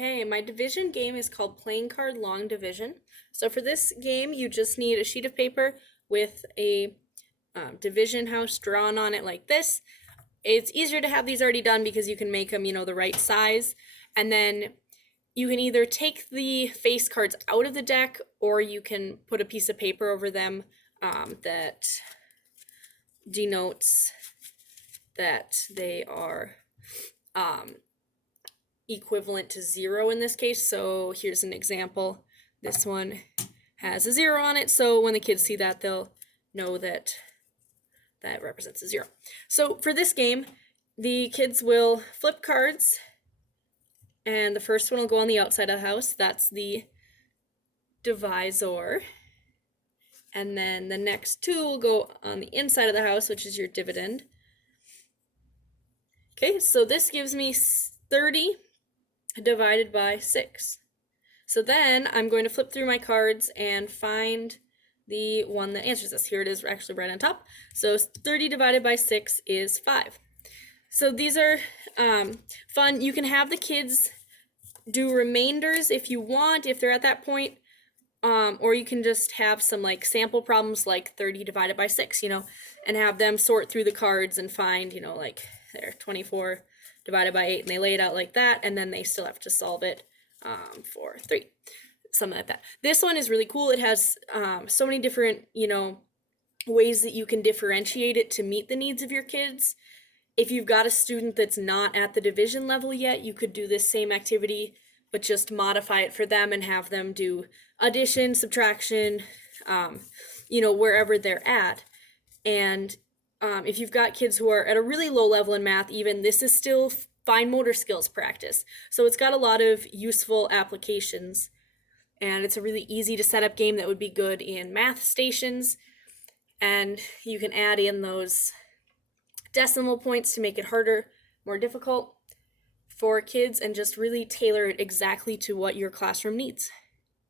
Okay, my division game is called Playing Card Long Division. So for this game, you just need a sheet of paper with a division house drawn on it like this. It's easier to have these already done because you can make them, the right size. And then you can either take the face cards out of the deck or you can put a piece of paper over them that denotes that they are equivalent to 0 in this case. So here's an example. This one has a 0 on it, so when the kids see that, they'll know that that represents a 0. So for this game, the kids will flip cards, and the first one will go on the outside of the house. That's the divisor. And then the next two will go on the inside of the house, which is your dividend. Okay, so this gives me 30 divided by 6. So then I'm going to flip through my cards and find the one that answers this. Here it is, actually right on top. So 30 divided by 6 is 5. So these are fun. You can have the kids do remainders if you want, if they're at that point, or you can just have some like sample problems like 30 divided by 6, and have them sort through the cards and find, like there, 24 divided by 8, and they lay it out like that, and then they still have to solve it for 3, something like that. This one is really cool. It has so many different, ways that you can differentiate it to meet the needs of your kids. If you've got a student that's not at the division level yet, you could do this same activity, but just modify it for them and have them do addition, subtraction, wherever they're at. And if you've got kids who are at a really low level in math, even, this is still fine motor skills practice. So it's got a lot of useful applications, and it's a really easy to set up game that would be good in math stations. And you can add in those decimal points to make it harder, more difficult for kids, and just really tailor it exactly to what your classroom needs.